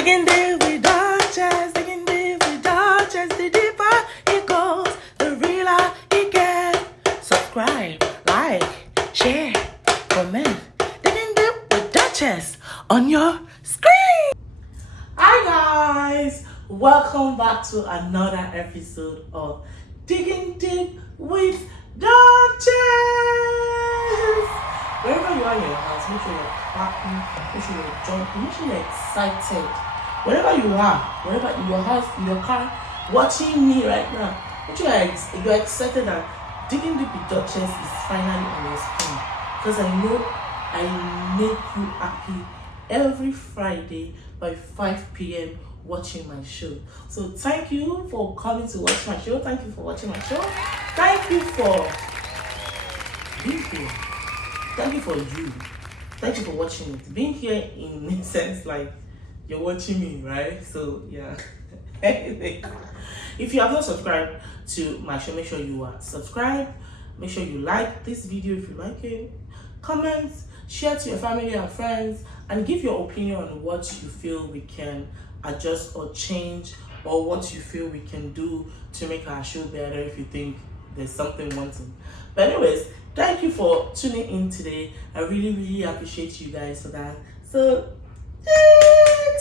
Digging deep with Duchess, digging deep with Duchess. The deeper it goes, the realer it gets. Subscribe, like, share, comment. Digging deep with Duchess on your screen. Hi guys, welcome back to another episode of Digging Deep with Duchess. Wherever you are in your house, make sure you're clapping, make sure you're jumping, make sure you're excited. Wherever you are, wherever in your house, in your car, watching me right now, make sure you're excited that Digging Deep with Duchess is finally on your screen. Because I know I make you happy every Friday by 5 p.m. watching my show. So thank you for coming to watch my show. Thank you for watching my show. Thank you for being here. Thank you for you. Thank you for watching it. Being here in a sense like you're watching me, right? So yeah. Anyway, if you have not subscribed to my show, make sure you are subscribed. Make sure you like this video if you like it. Comment, share to your family and friends, and give your opinion on what you feel we can adjust or change, or what you feel we can do to make our show better if you think there's something wanting. But anyways, thank you for tuning in today. I really appreciate you guys for that. So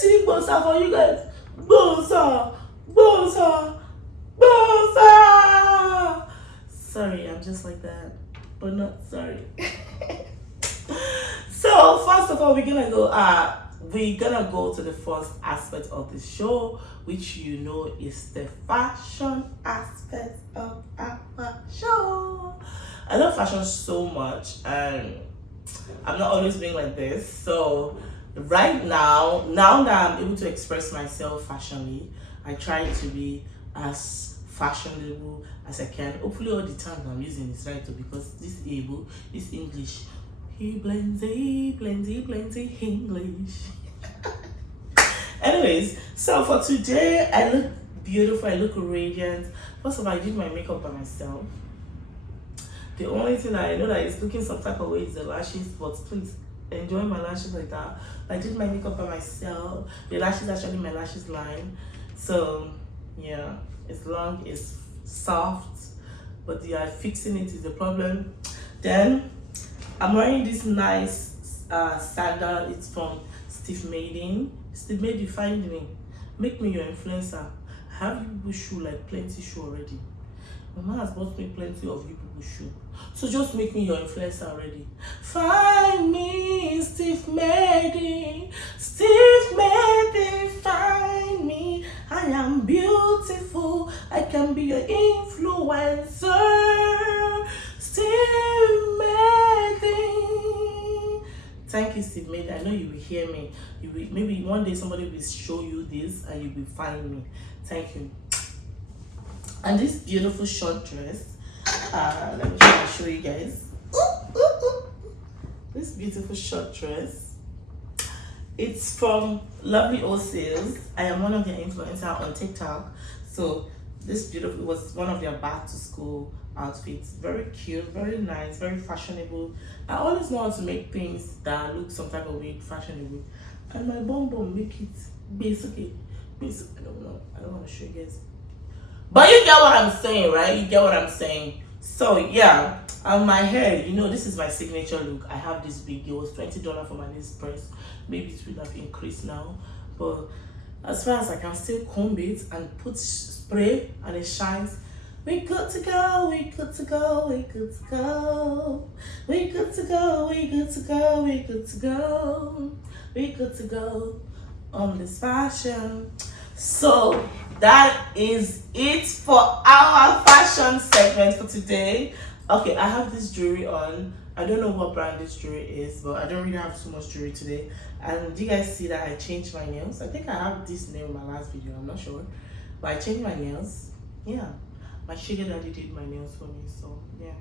team bossa for you guys. Bossa, bossa, bossa. Sorry, I'm just like that, but not sorry. So first of all, we're gonna go to the first aspect of the show, which you know is the fashion aspect of our show. I love fashion so much, and I'm not always being like this. So right now that I'm able to express myself fashionably, I try to be as fashionable as I can. Hopefully all the time I'm using this right, because this English. He blends English. Anyways, so for today, I look beautiful, I look radiant. First of all, I did my makeup by myself. The only thing I know that is looking some type of way is the lashes, but please enjoy my lashes like that. I did my makeup by myself. The lashes actually my lashes line. So yeah, it's long, it's soft, but fixing it is the problem. Then I'm wearing this nice sandal. It's from Steve Madden. Steve Madden, find me. Make me your influencer. I have you people shoe, like plenty shoe already. Mama has bought me plenty of you people shoe. So just make me your influencer already. Find me, Steve Madden. Steve Madden, find me. I am beautiful. I can be your influencer. Steve Madden. Thank you, Steve Madden. I know you will hear me. Maybe one day somebody will show you this and you will find me. Thank you. And this beautiful short dress, let me try to show you guys. This beautiful short dress, it's from Lovely Old Sales. I am one of their influencers on TikTok. So this beautiful was one of their back to school outfits. Very cute, very nice, very fashionable. I always know how to make things that look some type of way fashionable, and my bum make it basically. I don't know. I don't want to show you guys, but you get what I'm saying, right? You get what I'm saying. So yeah, on my hair, you know, this is my signature look. I have this big. It was $20 for my nails press. Maybe it will have increased now, but as far as I can still comb it and put spray and it shines. We good to go, we good to go, we good to go. We good to go, we good to go, we good to go. We good to go on this fashion. So that is it for our fashion segment for today. Okay, I have this jewelry on. I don't know what brand this jewelry is, but I don't really have so much jewelry today. And do you guys see that I changed my nails? I think I have this nail in my last video, I'm not sure. But I changed my nails. Yeah. My sugar daddy did my nails for me, so yeah.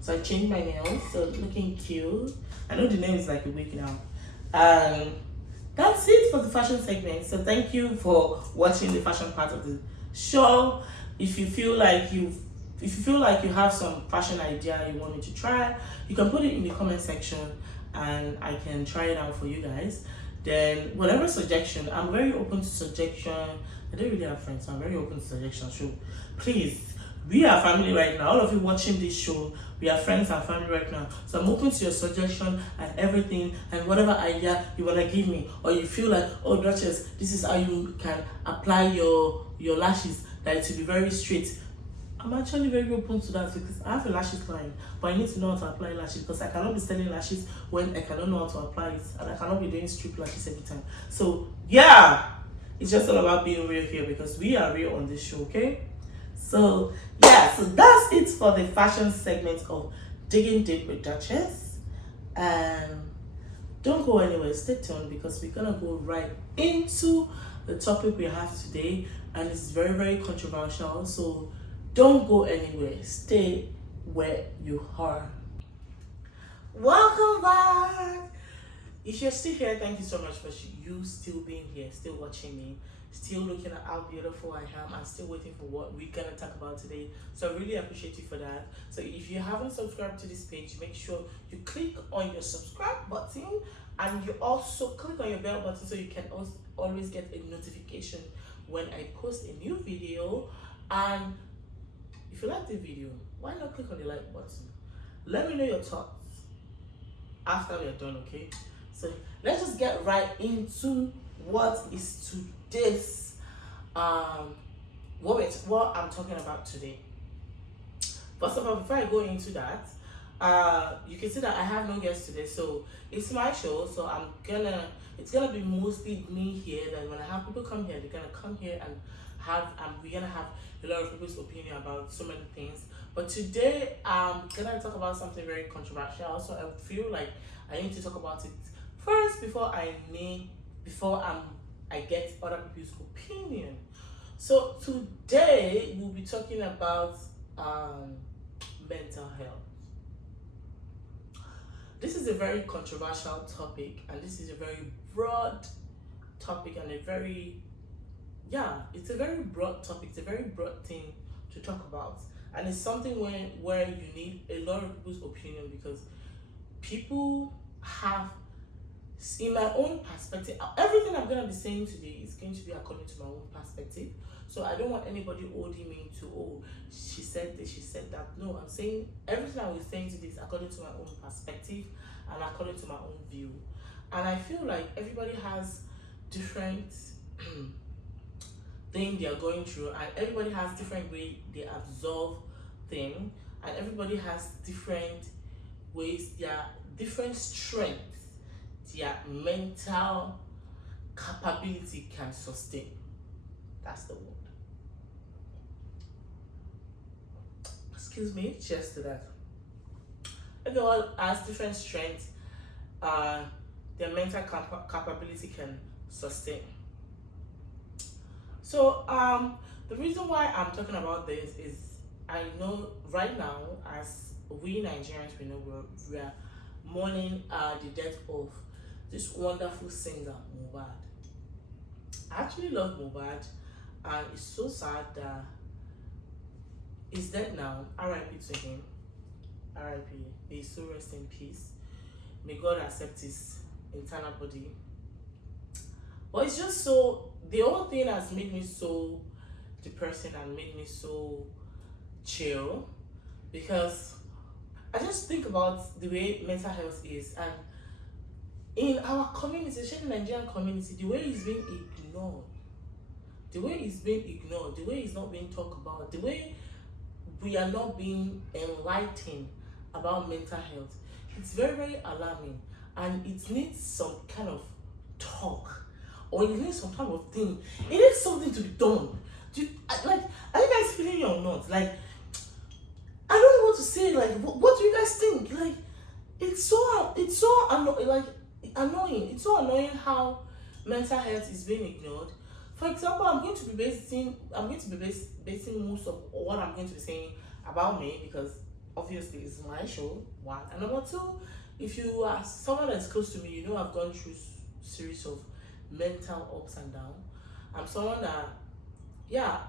So I changed my nails, so looking cute. I know the nail is like a week now. And that's it for the fashion segment. So thank you for watching the fashion part of the show. If you feel like you have some fashion idea you want me to try, you can put it in the comment section and I can try it out for you guys. Then whatever suggestion, I'm very open to suggestion. I don't really have friends, so I'm very open to suggestion. So please, we are family right now. All of you watching this show, we are friends and family right now. So I'm open to your suggestion and everything, and whatever idea you wanna give me, or you feel like, oh Duchess, this is how you can apply your lashes, that it will be very straight. I'm actually very open to that because I have a lashes line, but I need to know how to apply lashes, because I cannot be selling lashes when I cannot know how to apply it, and I cannot be doing strip lashes every time. So yeah, it's just all about being real here, because we are real on this show, okay? So yeah, so that's it for the fashion segment of Digging Deep with Duchess. And don't go anywhere, stay tuned, because we're gonna go right into the topic we have today, and it's very, very controversial. So don't go anywhere, stay where you are. Welcome back. If you're still here, thank you so much for you still being here, still watching me, still looking at how beautiful I am, and still waiting for what we're gonna talk about today. So I really appreciate you for that. So if you haven't subscribed to this page, make sure you click on your subscribe button, and you also click on your bell button so you can also always get a notification when I post a new video. And if you like the video, why not click on the like button? Let me know your thoughts after we are done, okay? So let's just get right into what is today's what I'm talking about today. First of all, before I go into that, you can see that I have no guests today, so it's my show. So it's gonna be mostly me here. Then when I have people come here, they're gonna come here and we're gonna have a lot of people's opinion about so many things. But today I'm gonna talk about something very controversial. So I feel like I need to talk about it first before I get other people's opinion. So today we'll be talking about mental health. This is a very controversial topic, and this is a very broad topic, and it's a very broad topic. It's a very broad thing to talk about, and it's something where you need a lot of people's opinion, because people have, in my own perspective, everything I'm going to be saying today is going to be according to my own perspective. So I don't want anybody holding me to, oh, she said this, she said that. No, I'm saying everything I was saying today is according to my own perspective and according to my own view. And I feel like everybody has different thing they are going through, and everybody has different way they absorb things, and everybody has different ways, their different strengths, their mental capability can sustain. That's the word. Excuse me, cheers to that. Everyone has different strengths, their mental capability can sustain. So the reason why I'm talking about this is, I know right now, as we Nigerians, we know we are mourning the death of this wonderful singer Mohbad. I actually love Mohbad, and it's so sad that he's dead now. R.I.P. to him. R.I.P. May his soul rest in peace. May God accept his internal body. But it's just so, the whole thing has made me so depressing and made me so chill, because I just think about the way mental health is, and in our community, especially the Nigerian community, the way it's being ignored, the way it's not being talked about, the way we are not being enlightened about mental health, it's very, very alarming, and it needs some kind of talk, or it needs some kind of thing. It needs something to be done. Are you guys feeling it or not? Like, I don't know what to say. Like, what do you guys think? Like, it's so annoying. It's so annoying how mental health is being ignored. For example, I'm going to be basing most of what I'm going to be saying about me, because obviously it's my show, one. And number two, if you are someone that's close to me, you know I've gone through series of mental ups and downs. I'm someone that,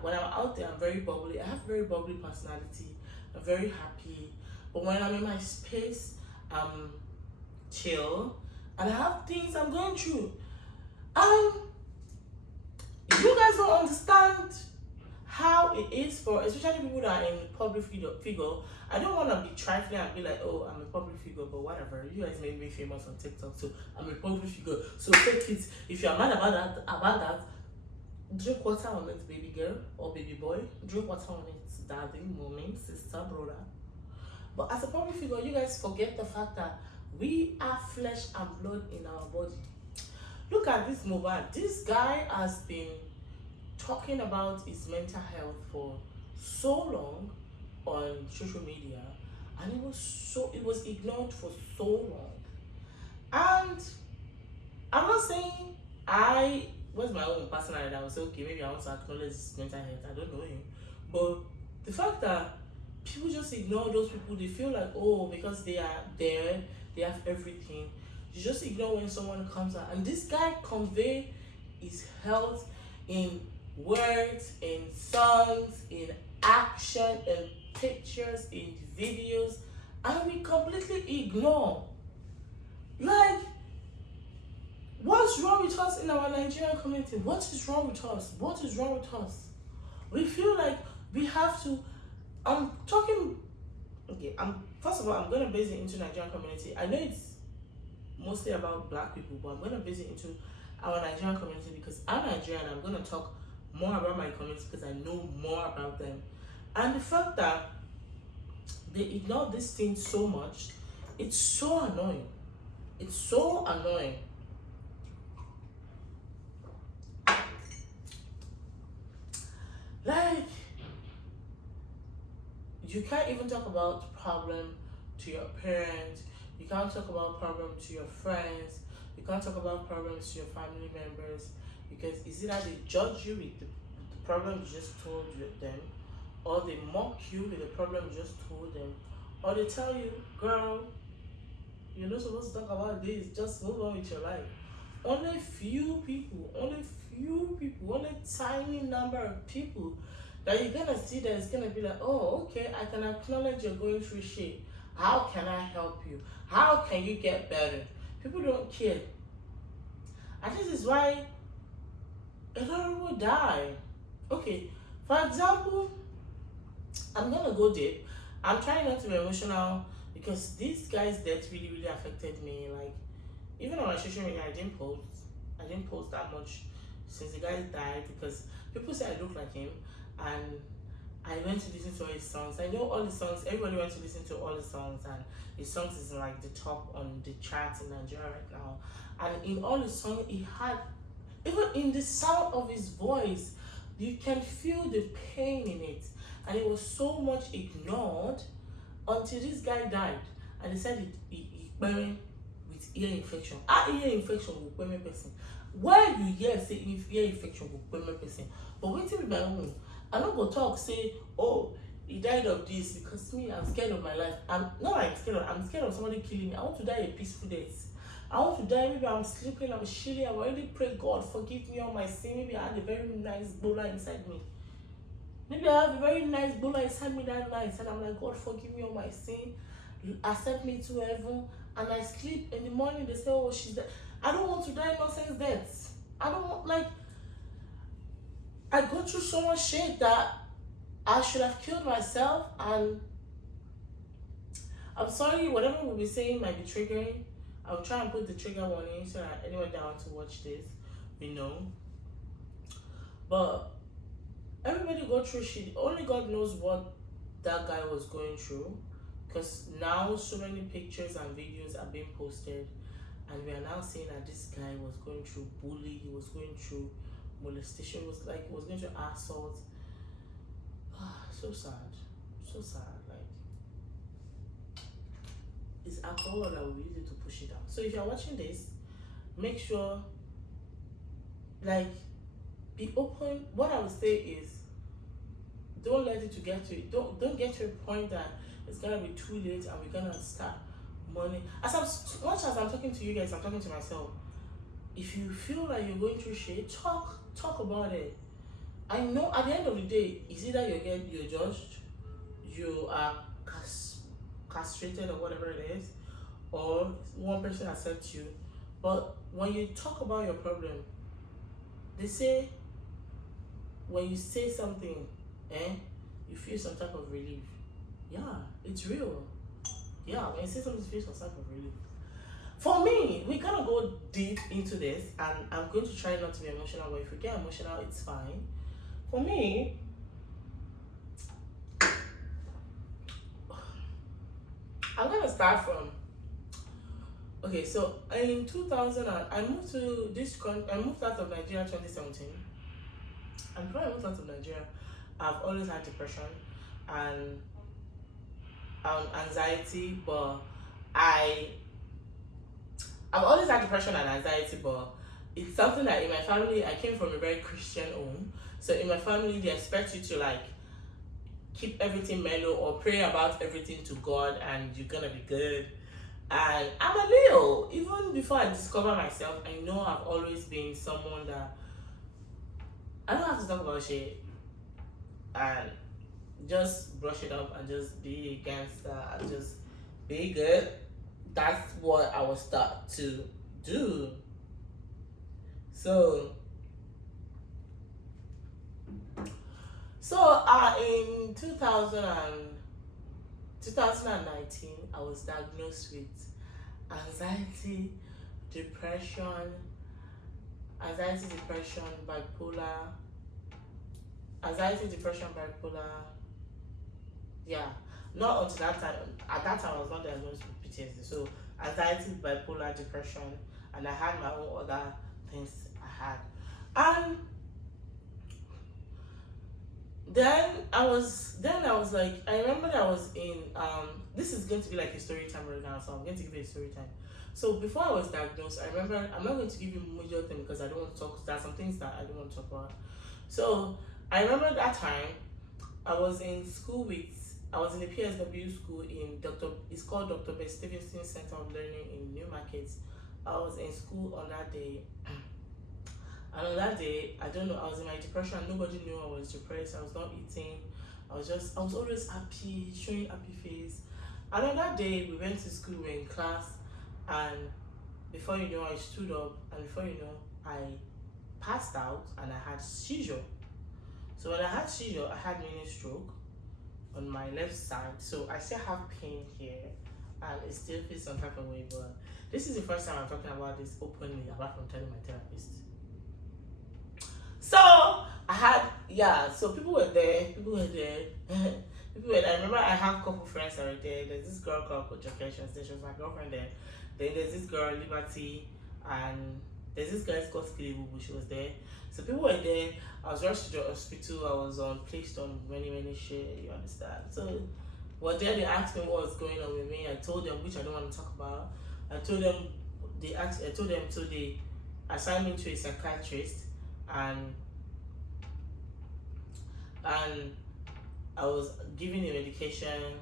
when I'm out there, I'm very bubbly. I have a very bubbly personality. I'm very happy. But when I'm in my space, I'm chill. And I have things I'm going through. Um, you guys don't understand how it is for especially people that are in public figure. I don't want to be trifling and be like, oh, I'm a public figure, but whatever. You guys made me famous on TikTok, so I'm a public figure. So take it. If you're mad about that, drink water on it, baby girl or baby boy. Drink water on it, daddy, mommy, sister, brother. But as a public figure, you guys forget the fact that we are flesh and blood in our body. Look at this mobile. This guy has been talking about his mental health for so long on social media, and it was ignored for so long. And I'm not saying I was my own personality. I was okay, maybe I want to acknowledge his mental health. I don't know him. But the fact that people just ignore those people, they feel like, oh, because they are there, they have everything. You just ignore when someone comes out. And this guy convey his health in words, in songs, in action, in pictures, in videos, and we completely ignore. Like, what's wrong with us in our Nigerian community? What is wrong with us? What is wrong with us? We feel like we have to. I'm talking. Okay, first of all, I'm gonna base it into Nigerian community. I know it's mostly about black people, but I'm gonna base it into our Nigerian community because I'm Nigerian. I'm gonna talk more about my community because I know more about them. And the fact that they ignore this thing so much, it's so annoying. It's so annoying. Like, you can't even talk about problem to your parents. You can't talk about problem to your friends. You can't talk about problems to your family members because it's either they judge you with the problem you just told them, or they mock you with the problem you just told them, or they tell you, girl, you're not supposed to talk about this, just move on with your life. Only few people, only tiny number of people that you're gonna see that is gonna be like, oh, okay, I can acknowledge you're going through shit. How can I help you? How can you get better? People don't care. And this is why a lot of people die. Okay, for example, I'm gonna go deep. I'm trying not to be emotional because this guy's death really, really affected me. Like, even on my social media, I didn't post that much since the guy died because people say I look like him, and I went to listen to all his songs. I know all his songs. Everybody went to listen to all his songs, and his songs is like the top on the charts in Nigeria right now. And in all his songs, he had, even in the sound of his voice, you can feel the pain in it. And it was so much ignored until this guy died. And they said he buried with ear infection. Ear infection will burn a person. Why you hear say ear infection will burn a person? But wait till my own. I don't go talk say, oh, he died of this because me, I'm scared of my life. I'm scared of somebody killing me. I want to die a peaceful death. I want to die, maybe I'm sleeping, I'm chilling, I've already prayed, God, forgive me all my sin. Maybe I had a very nice bola inside me. Maybe I have a very nice bola inside me that night, and I'm like, God, forgive me all my sin. Accept me to heaven. And I sleep in the morning, they say, oh, she's dead. I don't want to die nonsense deaths. I don't want, like, I go through so much shit that I should have killed myself. And I'm sorry, whatever we'll be saying might be triggering. I'll try and put the trigger warning so that anyone that wants to watch this, we know. But everybody go through shit. Only God knows what that guy was going through. Because now so many pictures and videos are being posted. And we are now saying that this guy was going through bullying. He was going through molestation. He was going through assault. So sad. So sad. Like, it's alcohol that will use it to push it down. So if you're watching this, make sure, like, be open. What I would say is, don't let it to get to it. Don't get to a point that it's gonna be too late and we're gonna start money. Much as I'm talking to you guys, I'm talking to myself. If you feel like you're going through shit, talk about it. I know at the end of the day, it's either you're judged, you are castrated or whatever it is, or one person accepts you. But when you talk about your problem, They say when you say something, eh, you feel some type of relief. Yeah, it's real. Yeah, when you say something, you feel some type of relief. For me, we kind of go deep into this, and I'm going to try not to be emotional, but if we get emotional, it's fine. For me, I'm gonna start from, okay. So in 2000, I moved to this country. I moved out of Nigeria 2017, and before I moved out of Nigeria, I've always had depression and anxiety, but I I've always had depression and anxiety, but it's something that in my family, I came from a very Christian home. So in my family, they expect you to like keep everything mellow or pray about everything to God and you're gonna be good. And I'm a Leo. Even before I discover myself, I know I've always been someone that I don't have to talk about shit and just brush it up and just be against and just be good. That's what I was taught to do. So in 2019, I was diagnosed with anxiety, depression, bipolar, yeah. Not until that time. At that time, I was not diagnosed with PTSD. So anxiety, bipolar, depression, and I had my own other things I had. And then I was like, I remember that I was in this is going to be like a story time right now, so I'm going to give you a story time. So before I was diagnosed, I remember, I'm not going to give you major thing because I don't want to talk, there are some things that I don't want to talk about. So I remember that time I was in school I was in a PSW school it's called Dr. B. Stevenson Center of Learning in New Markets. I was in school on that day. And on that day, I don't know, I was in my depression. Nobody knew I was depressed. I was not eating. I was always happy, showing happy face. And on that day, we went to school, we were in class, and before you know, I stood up, and before you know, I passed out and I had seizure. So when I had seizure, I had mini stroke on my left side. So I still have pain here, and it still feels some type of way, but this is the first time I'm talking about this openly, apart from telling my therapist. So I had, so people were there. I remember I have a couple friends that were there. There's this girl called Kojokesh, she was my girlfriend there. Then there's this girl, Liberty, and there's this guy called Skilibubu, she was there. So people were there. I was rushed to the hospital. I was placed on many shit, you understand? So well, there they asked me what was going on with me. I told them, which I don't want to talk about. I told them, so they assigned me to a psychiatrist, and I was given a medication,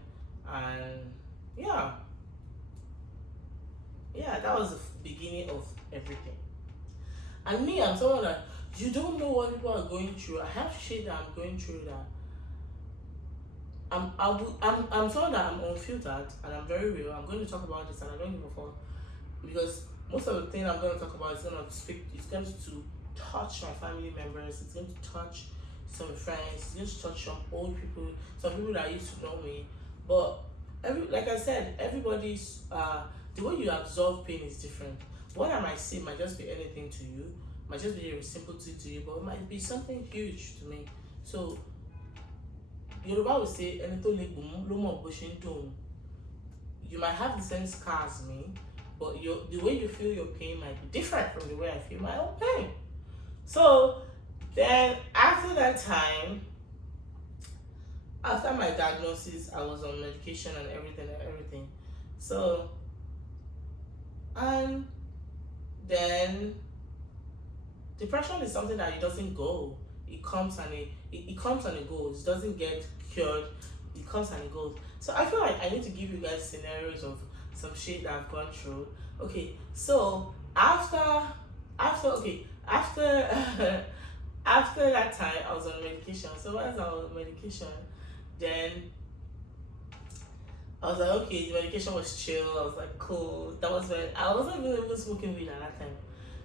and yeah, that was the beginning of everything. And me, I'm someone that you don't know what people are going through. I have shit that I'm going through that I'm someone that I'm unfiltered and I'm very real. I'm going to talk about this and I don't give a fuck, because most of the thing I'm going to talk about is going to touch my family members, it's going to touch some friends, it's going to touch some old people, some people that used to know me. But like I said, everybody's the way you absorb pain is different. What I might say might just be anything to you, might just be a simple thing to you, but it might be something huge to me. So Yoruba will say, you might have the same scar as me, but the way you feel your pain might be different from the way I feel my own pain. So then after that time, after my diagnosis, I was on medication and everything. So, and then depression is something that it doesn't go. It comes and it comes and it goes. It doesn't get cured. It comes and it goes. So I feel like I need to give you guys scenarios of some shit that I've gone through. Okay, so after after that time, I was on medication. So once I was on medication, then I was like, okay, the medication was chill. I was like, cool. That was when I wasn't even smoking weed at that time.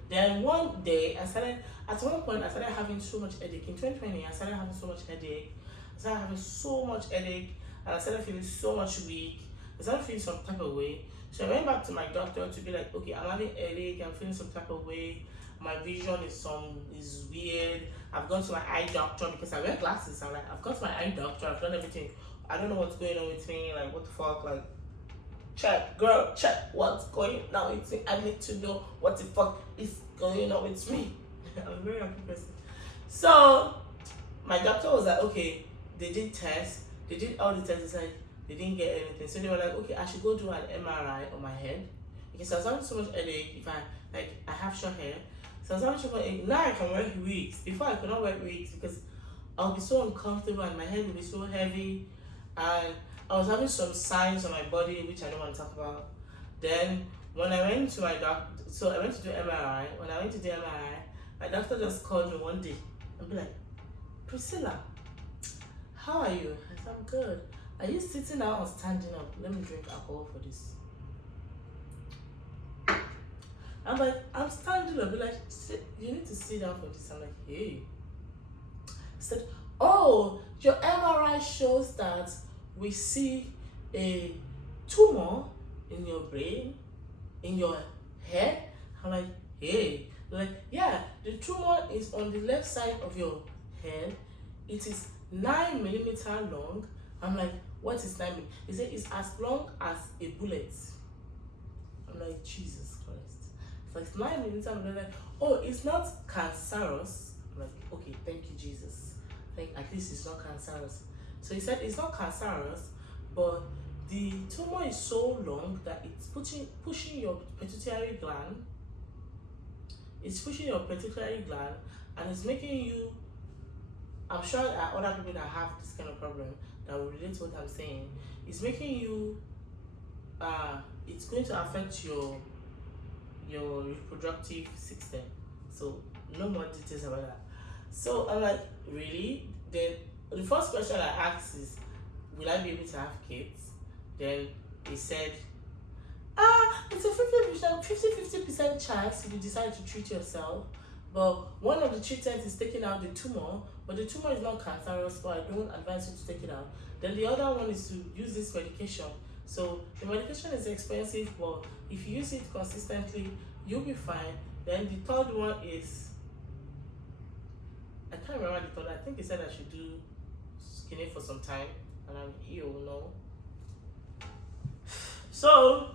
Then one day at one point I started having so much headache. In 2020, I started having so much headache. I started having so much headache, and I started feeling so much weak. I started feeling some type of way. So I went back to my doctor to be like, okay, I'm having headache, I'm feeling some type of way. My vision is weird. I've gone to my eye doctor because I wear glasses. I'm like, I've gone to my eye doctor, I've done everything. I don't know what's going on with me, like what the fuck, like check, girl, check what's going on with me. I need to know what the fuck is going on with me. I'm a very happy person. So my doctor was like, okay, they did tests, they did all the tests, like they didn't get anything. So they were like, okay, I should go do an MRI on my head because I was having so much headache. If I have short hair, so I was having so much headache. Now I can wear wigs. Before I could not wear wigs because I'll be so uncomfortable and my head will be so heavy, and I was having some signs on my body which I don't want to talk about. Then when I went to my doctor, so I went to do MRI. When I went to do MRI, my doctor just called me one day and be like, Priscilla, how are you? I said, I'm good. Are you sitting down or standing up? Let me drink alcohol for this. I'm like, I'm standing up. Be like, you need to sit down for this. I'm like, hey. I said, oh, your MRI shows that we see a tumor in your brain, in your head. I'm like, hey. They're like, yeah, the tumor is on the left side of your head. It is 9 millimeter long. I'm like, what is 9 millimeter? He said it's as long as a bullet. I'm like, Jesus Christ. It's like 9 millimeter. And they're like, oh, it's not cancerous. I'm like, okay, thank you, Jesus. Like, at least it's not cancerous. So he said it's not cancerous, but the tumor is so long that it's pushing your pituitary gland. It's pushing your pituitary gland, and it's making you. I'm sure there are other people that have this kind of problem that will relate to what I'm saying. It's making you. It's going to affect your reproductive system. So no more details about that. So I'm like, really? Then the first question I asked is, will I be able to have kids? Then he said, it's a 50% chance if you decide to treat yourself. But one of the treatments is taking out the tumor, but the tumor is not cancerous, so I don't advise you to take it out. Then the other one is to use this medication. So the medication is expensive, but if you use it consistently, you'll be fine. Then the third one is, I can't remember the third. I think he said I should do skinny for some time, and I'm ill, no. So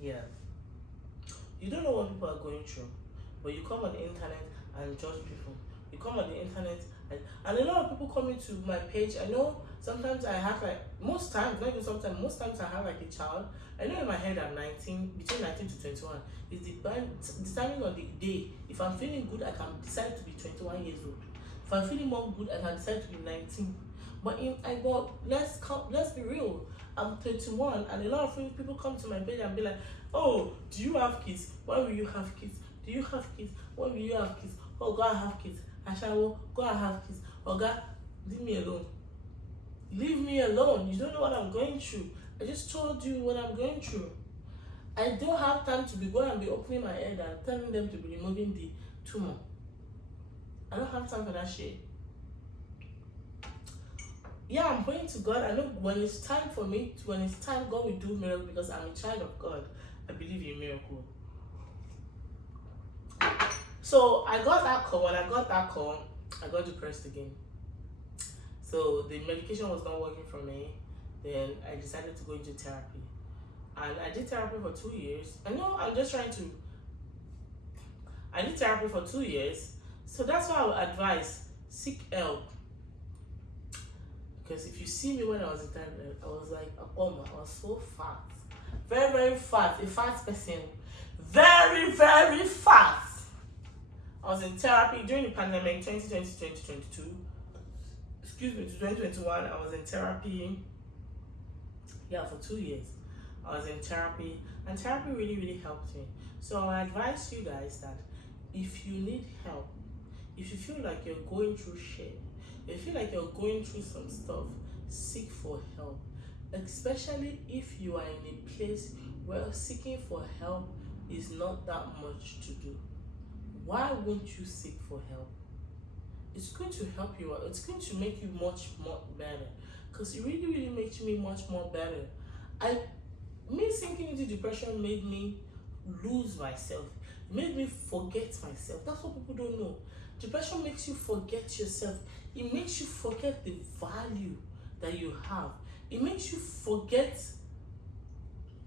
yeah, you don't know what people are going through, but you come on the internet and judge people. You come on the internet and a lot of people coming to my page. I know sometimes I have like, most times, not even sometimes, most times I have like a child. I know in my head I'm 19, between 19 to 21. It's depending on the day. If I'm feeling good, I can decide to be 21 years old. If I'm feeling more good, I can decide to be 19. But let's be real. I'm 21, and a lot of people come to my page and be like, oh, do you have kids? When will you have kids? Do you have kids? When will you have kids? Oh, go and have kids. Ashawo, go and have kids. Oh, God, leave me alone. Leave me alone. You don't know what I'm going through. I just told you what I'm going through. I don't have time to be going and be opening my head and telling them to be removing the tumor. I don't have time for that shit. Yeah, I'm praying to God. I know when it's time for me, when it's time, God will do miracle because I'm a child of God. I believe in miracle. So I got that call. When I got that call, I got depressed again. So the medication was not working for me. Then I decided to go into therapy. And I did therapy for 2 years. I did therapy for 2 years. So that's why I would advise, seek help. Because if you see me when I was in therapy, I was like, oh, I was so fat. Very, very fat. A fat person. Very, very fat. I was in therapy during the pandemic, 2020, 2022. Excuse me, to 2021, I was in therapy. Yeah, for 2 years. I was in therapy, and therapy really, really helped me. So I advise you guys that if you need help, if you feel like you're going through shit, if you feel like you're going through some stuff, seek for help. Especially if you are in a place where seeking for help is not that much to do. why won't you seek for help? It's going to help you out. It's going to make you much more better. Because it really, really makes me much more better. Me sinking into depression made me lose myself. It made me forget myself. That's what people don't know. Depression makes you forget yourself. It makes you forget the value that you have. It makes you forget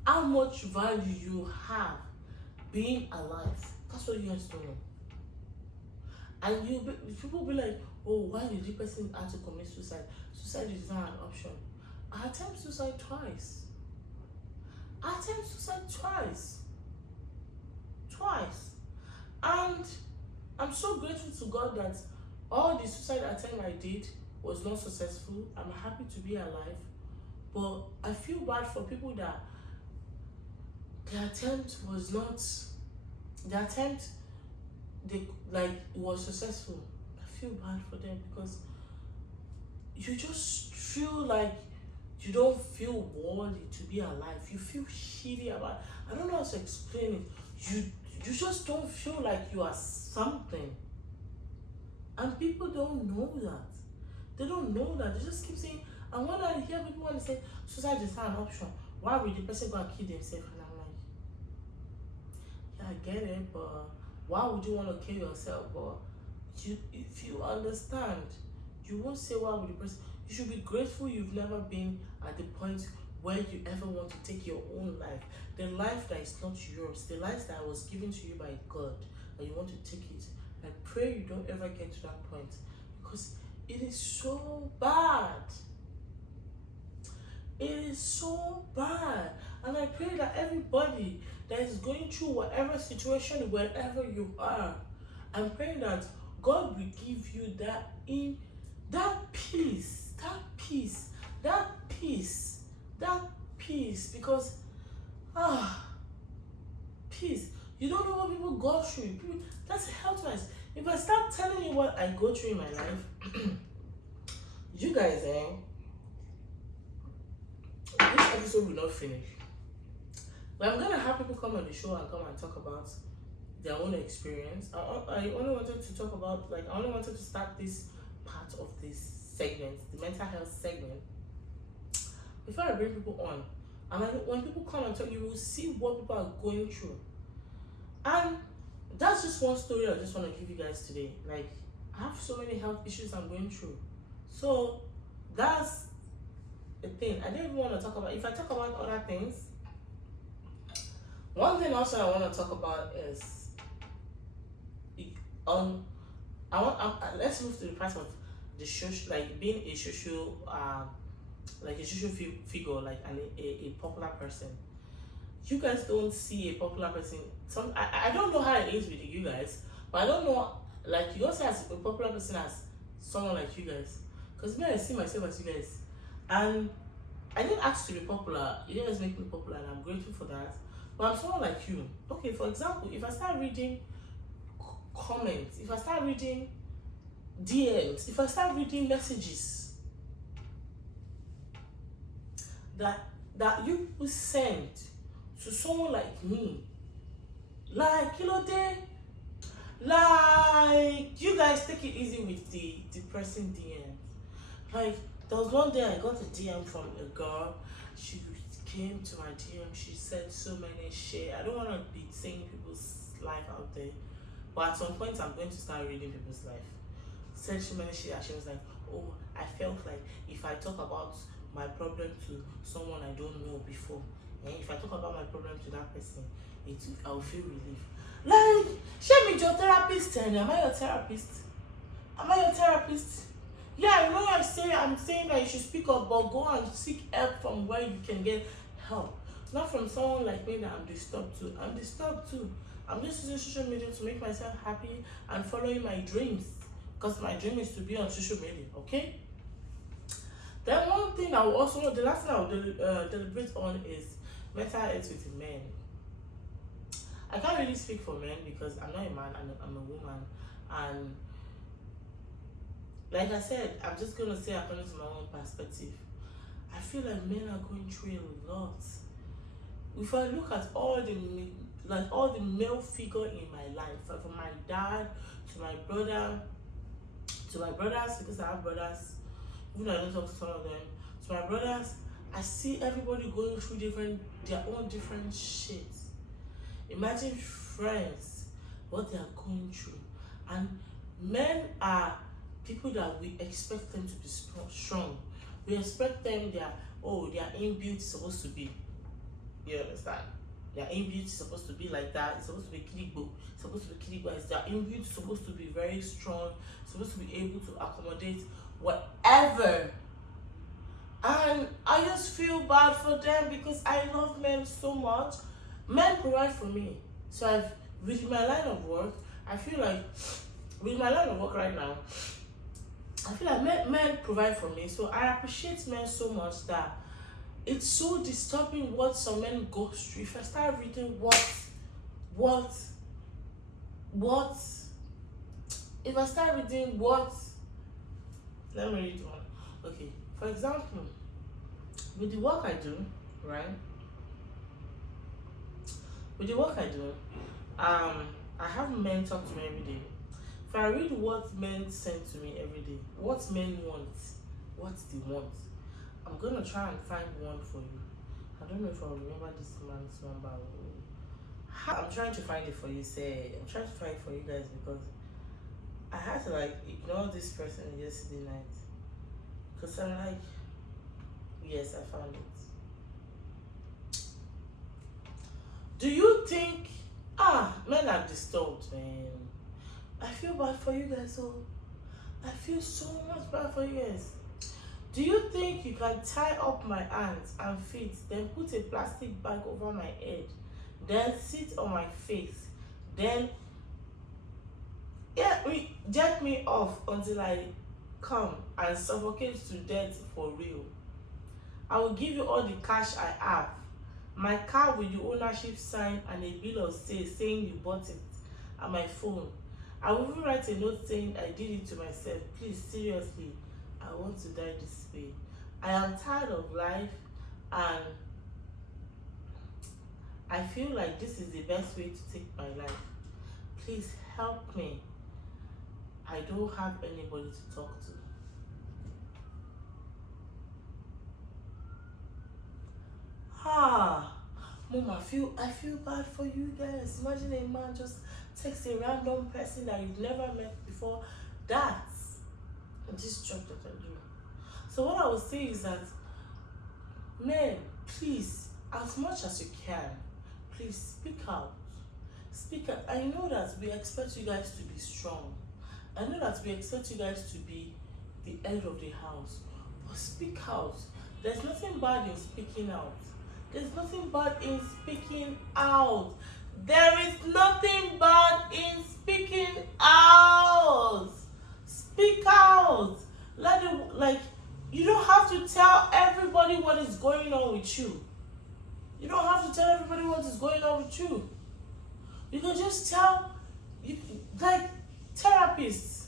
how much value you have being alive. That's what you guys don't know. And people be like, oh, why did the person have to commit suicide? Suicide is not an option. I attempted suicide twice. Twice. And I'm so grateful to God that all the suicide attempt I did was not successful. I'm happy to be alive. But I feel bad for people that the attempt was successful. I feel bad for them because you just feel like you don't feel worthy to be alive. You feel shitty about it. I don't know how to explain it. You just don't feel like you are something. And people don't know that. They don't know that. They just keep saying, and when I hear people when they say suicide is not an option, why would the person go and kill themselves? And I'm like, yeah, I get it, but why would you want to kill yourself? But if you understand, you won't say why would the person. You should be grateful you've never been at the point where you ever want to take your own life. The life that is not yours, the life that was given to you by God, and you want to take it. I pray you don't ever get to that point, because it is so bad. It is so bad. And I pray that everybody that is going through whatever situation, wherever you are, I'm praying that God will give you that peace, because peace. You don't know what people go through. That's health-wise. If I start telling you what I go through in my life, you guys, this episode will not finish. But I'm gonna have people come on the show and come and talk about their own experience. I only wanted to talk about, I only wanted to start this part of this segment, the mental health segment, before I bring people on. And when people come and talk, you will see what people are going through. And that's just one story I just want to give you guys today. I have so many health issues I'm going through. So that's the thing. I didn't even want to talk about. If I talk about other things, one thing also I want to talk about is let's move to the part of the social, being a social figure, a popular person. You guys don't see a popular person. I don't know how it is with you guys, but I don't know, you don't see as a popular person as someone like you guys. Because me, I see myself as you guys. And I didn't ask to be popular. You guys make me popular, and I'm grateful for that. But I'm someone like you. Okay, for example, if I start reading comments, if I start reading DMs, if I start reading messages that you people send to someone like me, you guys take it easy with the depressing DMs. There was one day I got a DM from a girl. She came to my DM. She said so many shit. I don't want to be saying people's life out there, but at some point I'm going to start reading people's life. Said so many shit, and she was like, oh, I felt like if I talk about my problem to someone I don't know before, and if I talk about my problem to that person, I'll feel relief. Show me your therapist, and am I your therapist? Yeah, I'm saying that you should speak up, but go and seek help from where you can get help. Not from someone like me that I'm disturbed too. I'm just using social media to make myself happy and following my dreams. Because my dream is to be on social media, okay? Then the last thing I will deliberate on is mental health with men. I can't really speak for men because I'm not a man, I'm a woman. And like I said, I'm just going to say according to my own perspective. I feel like men are going through a lot. If I look at all the like all the male figure in my life, from my dad to my brother, to my brothers, because I have brothers, even though I don't talk to some of them, to my brothers, I see everybody going through their own different shit. Imagine friends, what they are going through. And men are people that we expect them to be strong. We expect them, their inbuilt is supposed to be. You understand? Their inbuilt is supposed to be like that. It's supposed to be kiligbo. It's supposed to be kiligbo. It's their inbuilt is supposed to be very strong. It's supposed to be able to accommodate whatever. And I just feel bad for them because I love men so much. Men provide for me. So with my line of work, I feel like, with my line of work right now, I feel like men provide for me. So I appreciate men so much that it's so disturbing what some men go through. If I start reading if I start reading let me read one. Okay, for example, with the work I do, right? With the work I do, I have men talk to me every day. If I read what men send to me every day, what men want, what they want, I'm gonna try and find one for you. I don't know if I'll remember this man's number. I'm trying to find it for you, I'm trying to find it for you guys because I had to like ignore this person yesterday night. Because I'm like, yes, I found it. Do you think, men are disturbed, man. I feel bad for you guys, so I feel so much bad for you guys. Do you think you can tie up my hands and feet, then put a plastic bag over my head, then sit on my face, then jet me off until I come and suffocate to death for real? I will give you all the cash I have, my car with the ownership sign and a bill of sale saying you bought it, and my phone. I will even write a note saying I did it to myself. Please, seriously, I want to die this way. I am tired of life and I feel like this is the best way to take my life. Please help me. I don't have anybody to talk to. Mom, I feel bad for you guys. Imagine a man just takes a random person that you've never met before. That's this job that I do. So what I would say is that, men, please, as much as you can, please speak out. Speak out. I know that we expect you guys to be strong. I know that we expect you guys to be the head of the house. But speak out. There's nothing bad in speaking out. There's nothing bad in speaking out. There is nothing bad in speaking out. Speak out. You don't have to tell everybody what is going on with you. You don't have to tell everybody what is going on with you. You can just tell, like therapists,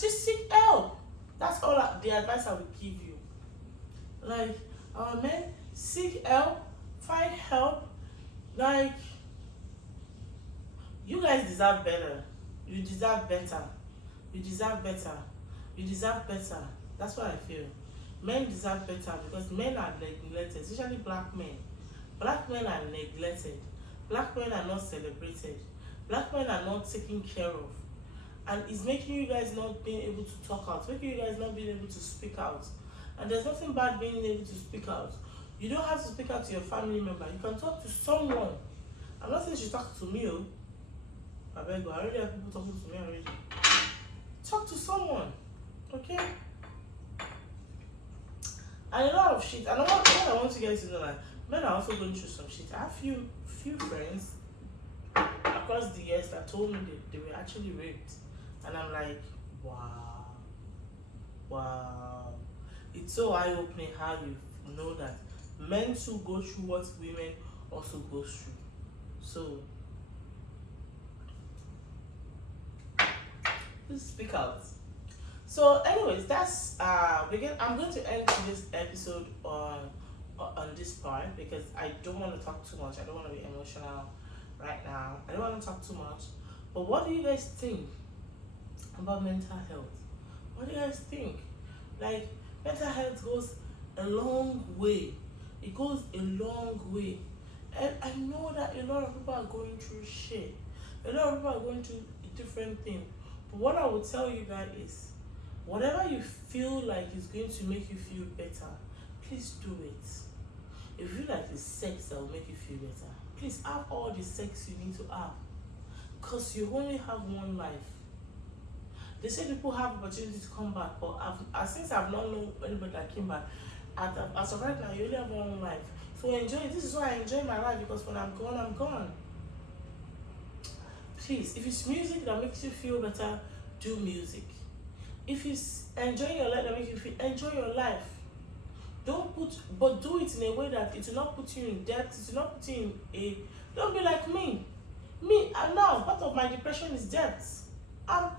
just seek help. That's all the advice I will give you. Like, our men, seek help, find help. Like, you guys deserve better. You deserve better. You deserve better. You deserve better. That's what I feel. Men deserve better because men are neglected, especially black men. Black men are neglected. Black men are not celebrated. Black men are not taken care of. And it's making you guys not being able to talk out, making you guys not being able to speak out. And there's nothing bad being able to speak out. You don't have to speak out to your family member. You can talk to someone. I'm not saying you should talk to me. I beg you, I already have people talking to me already. Talk to someone, okay? And a lot of shit. And what I want you guys to know, like, men are also going through some shit. I have few friends across the years that told me that they were actually raped. And I'm like, wow. It's so eye-opening how you know that men too go through what women also go through. So, please speak out. So, anyways, that's I'm going to end this episode on this part because I don't want to talk too much. I don't want to be emotional. right now. I don't want to talk too much, but what do you guys think about mental health? What do you guys think? Like, mental health goes a long way. It goes a long way. And I know that a lot of people are going through shit. A lot of people are going through different things. But what I will tell you guys is, whatever you feel like is going to make you feel better, please do it. If you feel like it's sex that will make you feel better, please have all the sex you need to have. Because you only have one life. They say people have opportunity to come back, but since I've not known anybody that came back, as of right now, you only have one life. So enjoy it. This is why I enjoy my life, because when I'm gone, I'm gone. Please, if it's music that makes you feel better, do music. If it's enjoying your life that makes you feel, enjoy your life. But do it in a way that it will not put you in debt. It will not put you in a. Don't be like me. And now part of my depression is debt. I'm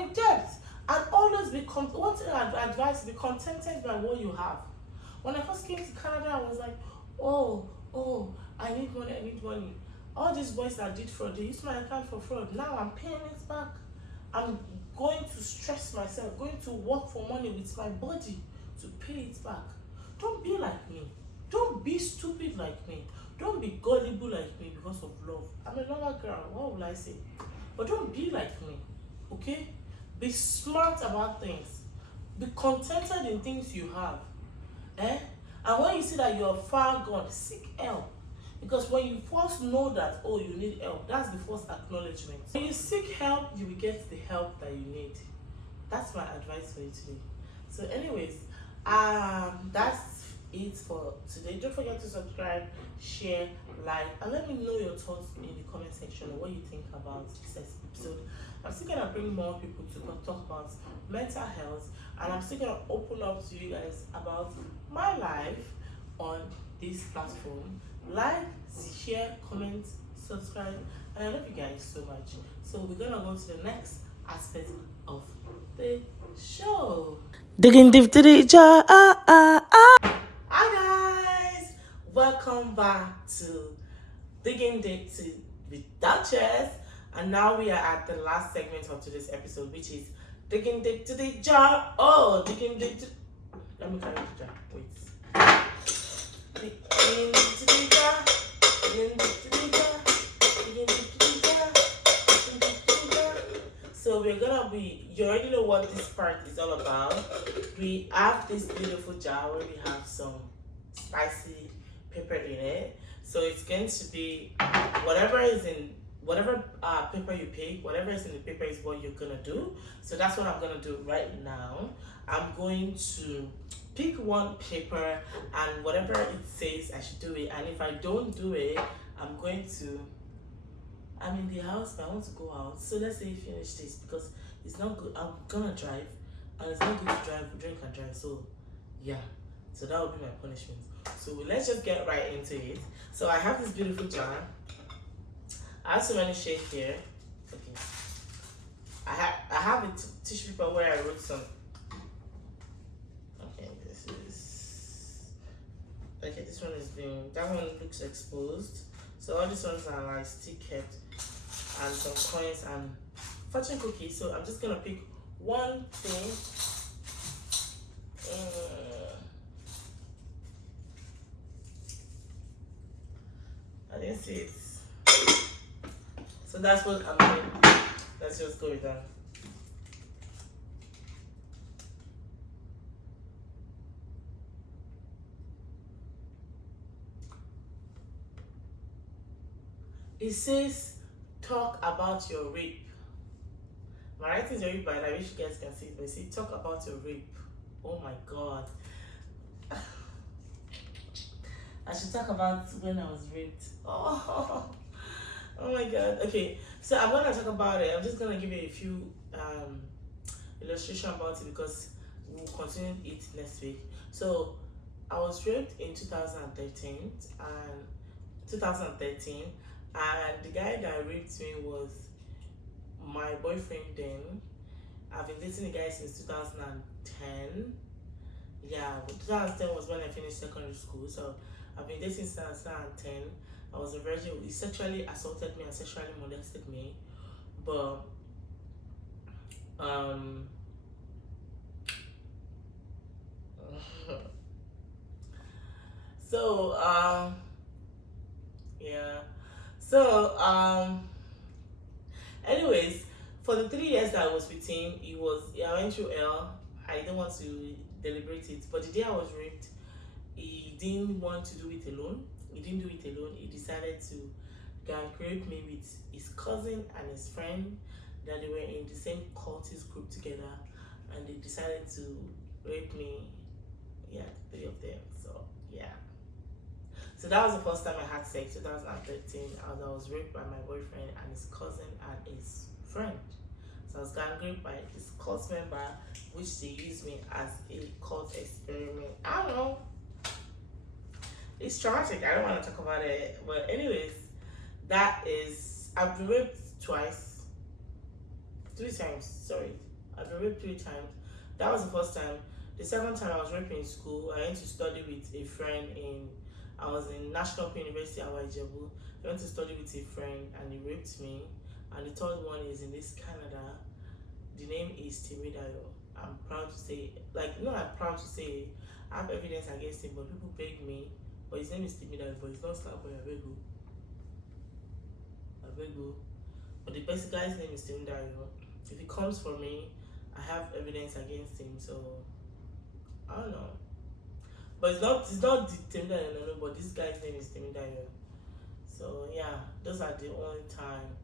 in debt. And always one thing I advise: be contented by what you have. When I first came to Canada, I was like, oh, I need money. All these boys that did fraud, they used my account for fraud. Now I'm paying it back. I'm going to stress myself, going to work for money with my body to pay it back. Don't be like me. Don't be stupid like me. Don't be gullible like me because of love. I'm a lover girl. What will I say? But don't be like me. Okay? Be smart about things. Be contented in things you have. And when you see that you're far gone, seek help. Because when you first know that, oh, you need help, that's the first acknowledgement. When you seek help, you will get the help that you need. That's my advice for you today. So anyways, that's it for today. Don't forget to subscribe, share, like, and let me know your thoughts in the comment section of what you think about this episode. I'm still gonna bring more people to talk about mental health, and I'm still gonna open up to you guys about my life on this platform. Like, share, comment, subscribe, and I love you guys so much. So we're gonna go to the next aspect of the show. Digging deep to the jar. Hi guys, welcome back to Digging Deep to the Duchess, and now we are at the last segment of today's episode, which is digging deep to the jar. Oh, digging deep to. Let me carry the jar. Wait. Digging deep to the jar. Digging deep to the jar. Digging deep to the jar. Digging deep to the jar. So we're gonna be. You already know what this part is all about. We have this beautiful jar where we have some spicy pepper in it. So it's going to be whatever paper you pick, whatever is in the paper is what you're gonna do. So that's what I'm gonna do right now. I'm going to pick one paper, and whatever it says I should do it. And if I don't do it, I'm in the house, but I want to go out. So let's say finish this because it's not good. I'm gonna drive, and it's not good to drink and drive. So yeah, so that will be my punishment. So let's just get right into it. So I have this beautiful jar. I have so many shades here. Okay, I have a tissue paper where I wrote some. Okay, this one is being, that one looks exposed. So all these ones are like still kept, and some coins and fortune cookies. So I'm just gonna pick one thing. I didn't see it. So that's what I'm doing. Let's just go with that. It says, talk about your rape. My writing is very bad. I wish you guys can see it, but it says, talk about your rape. Oh my god. I should talk about when I was raped. Oh my god. Okay, so I'm gonna talk about it. I'm just gonna give you a few illustration about it because we'll continue it next week. So I was raped in 2013, and the guy that raped me was my boyfriend then. I've been dating the guy since 2010. Yeah, but 2010 was when I finished secondary school. So I've been dating since 2010. I was a virgin. He sexually assaulted me and sexually molested me. But um so yeah. So anyways, for the 3 years that I was with him, I went through hell. I don't want to deliberate it, but the day I was raped, he didn't want to do it alone. He didn't do it alone. He decided to gang rape me with his cousin and his friend, that they were in the same cultist group together, and they decided to rape me. Yeah, 3 of them. So yeah. So that was the first time I had sex, 2013, as I was raped by my boyfriend and his cousin and his friend. So I was gang raped by this cult member, which they used me as a cult experiment. I don't know. It's traumatic. I don't want to talk about it. But anyways, I've been raped twice. 3 times, sorry. I've been raped 3 times. That was the first time. The second time I was raped in school, I went to study with a friend I was in National Open University at Ijebu. I went to study with a friend and he raped me. And the third one is in this Canada. The name is Timidayo. I'm proud to say, I'm proud to say, I have evidence against him, but people beg me. But his name is Timidayo, but it's not Slapboy Abego. But the best guy's name is Timidayo. If he comes for me, I have evidence against him, so I don't know. But it's not the Timidayo, no, but this guy's name is Timidayo. So yeah, those are the only time.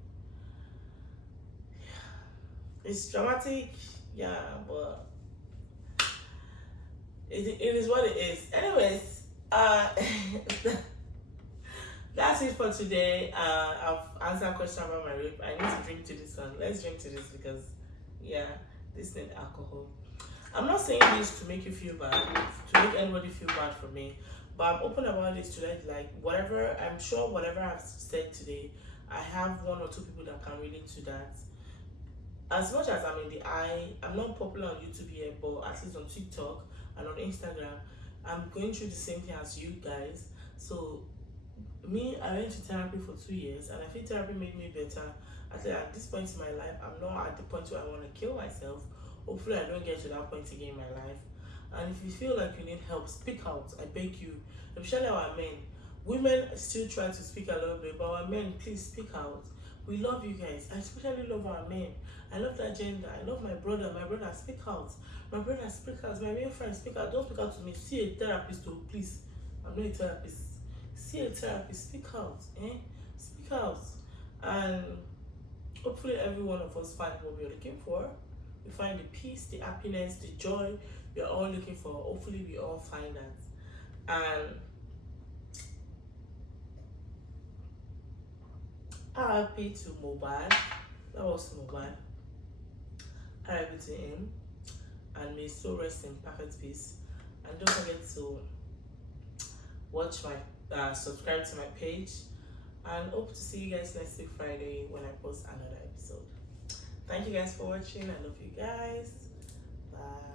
It's dramatic, yeah, but it is what it is. Anyways, that's it for today. I've answered a question about my rape. I need to drink to this one. Let's drink to this because, yeah, this needs alcohol. I'm not saying this to make you feel bad, to make anybody feel bad for me, but I'm open about this to whatever, I'm sure whatever I've said today, I have 1 or 2 people that can relate to that. As much as I'm not popular on YouTube yet, but at least on TikTok and on Instagram, I'm going through the same thing as you guys. So I went to therapy for 2 years, and I feel therapy made me better. At this point in my life, I'm not at the point where I want to kill myself. Hopefully I don't get to that point again in my life. And if you feel like you need help, speak out. I beg you. Especially our men. Women still try to speak a little bit, but our men, please speak out. We love you guys. I especially love our men. I love that gender. I love my brother. My brother, speak out. My brother, speak out. My male friend, speak out. Don't speak out to me. See a therapist, oh, please. I'm not a therapist. See a therapist. Speak out. Speak out. And hopefully every one of us find what we're looking for. We find the peace, the happiness, the joy we're all looking for. Hopefully we all find that. And RIP to Mobile. That was Mobile. RIP to him. And may so rest in perfect peace. And don't forget to watch my subscribe to my page. And hope to see you guys next week Friday when I post another episode. Thank you guys for watching. I love you guys. Bye.